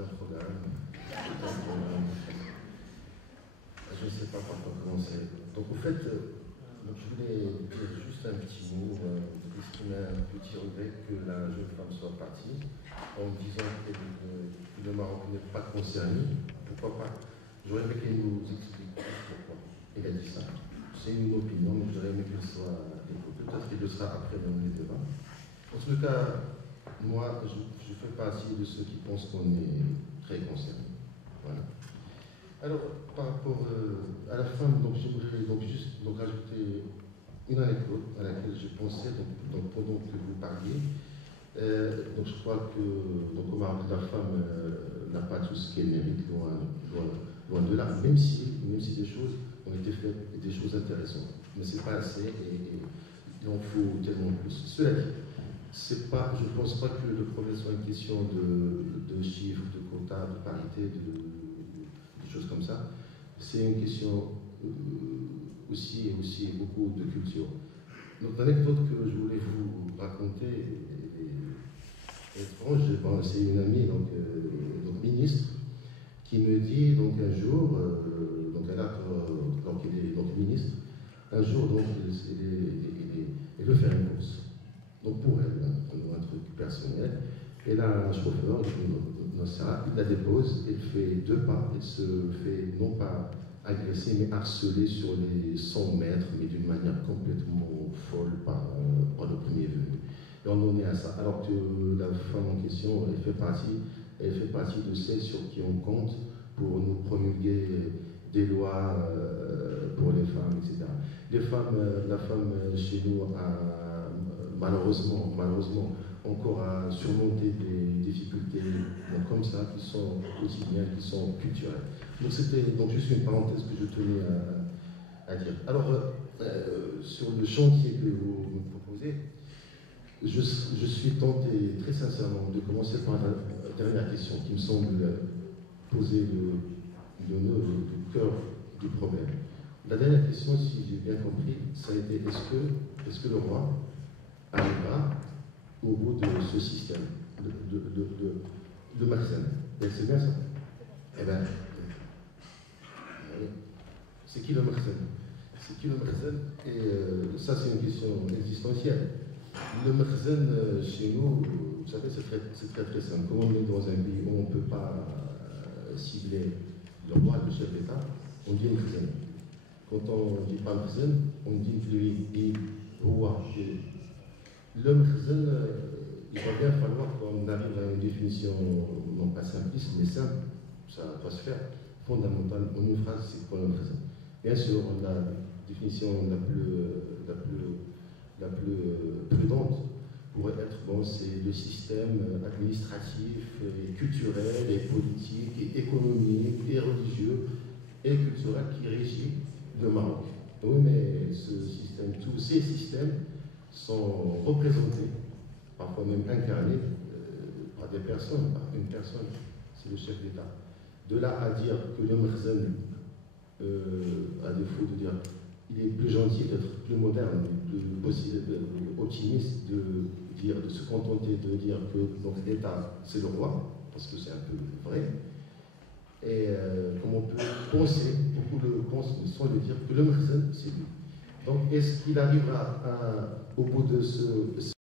un programme. Je ne sais pas par quoi commencer. Donc, au fait, je voulais dire juste un petit mot, parce qu'il m'a un petit regret que la jeune femme soit partie, en me disant que le Maroc n'est pas concerné. Pourquoi pas? J'aurais aimé qu'elle nous explique pourquoi elle a dit ça. C'est une opinion, mais j'aurais aimé qu'elle soit écoutée. Peut-être qu'elle le sera après dans les débats. En tout cas, moi, je fais partie de ceux qui pensent qu'on est très concernés. Voilà. Alors, par rapport à la femme, j'aimerais juste rajouter une anecdote à laquelle je pensais pendant que vous parliez. Je crois que au Maroc, la femme n'a pas tout ce qu'elle mérite, loin de là, même si des choses ont été faites, des choses intéressantes. Mais ce n'est pas assez et il en faut tellement plus. Cela dit, je ne pense pas que le problème soit une question de chiffres, de quotas, de parité, de choses comme ça. C'est une question aussi beaucoup de culture. Donc l'anecdote que je voulais vous raconter est étrange. C'est une amie, ministre, qui me dit un jour, alors qu'elle est ministre, un jour elle veut faire une course. Donc pour elle, un truc personnel. Elle a un chauffeur, il la dépose, elle fait 2 pas, elle se fait non pas agresser, mais harceler sur les 100 mètres, mais d'une manière complètement folle par le premier venu. Et on en est à ça. Alors que la femme en question, elle fait partie de celles sur qui on compte pour nous promulguer des lois pour les femmes, etc. La femme chez nous a malheureusement encore à surmonter des difficultés comme ça, qui sont quotidiennes, qui sont culturelles. Donc c'était juste une parenthèse que je tenais à dire. Alors, sur le chantier que vous me proposez, je suis tenté très sincèrement de commencer par la dernière question qui me semble poser le nœud, le cœur du problème. La dernière question, si j'ai bien compris, ça a été est-ce que le roi arrivera au bout de ce système de Marzen? C'est bien ça? Eh bien, c'est qui le Marzen? C'est qui le Marzen? Et ça, c'est une question existentielle. Le Marzen, chez nous, vous savez, c'est très simple. Comme on est dans un pays où on ne peut pas cibler le roi, le chef d'État, on dit Marzen. Quand on ne dit pas Marzen, on dit lui, roi. Le Marzen, il va bien falloir qu'on arrive à une définition, non pas simpliste, mais simple. Ça doit se faire fondamentalement. En une phrase, c'est quoi le Marzen? Bien sûr, la définition la plus prudente pourrait être, c'est le système administratif et culturel et politique et économique et religieux et culturel qui régit le Maroc. Oui, mais tous ces systèmes sont représentés, parfois même incarnés, par des personnes, par une personne, c'est le chef d'État. De là à dire que le Marzen, à défaut de dire il est plus gentil, d'être plus moderne, plus optimiste, de se contenter de dire que l'État c'est le roi, parce que c'est un peu vrai, et comme on peut penser, beaucoup le pensent sans le dire, que le Marzen c'est lui. Donc est-ce qu'il arrivera au bout de ce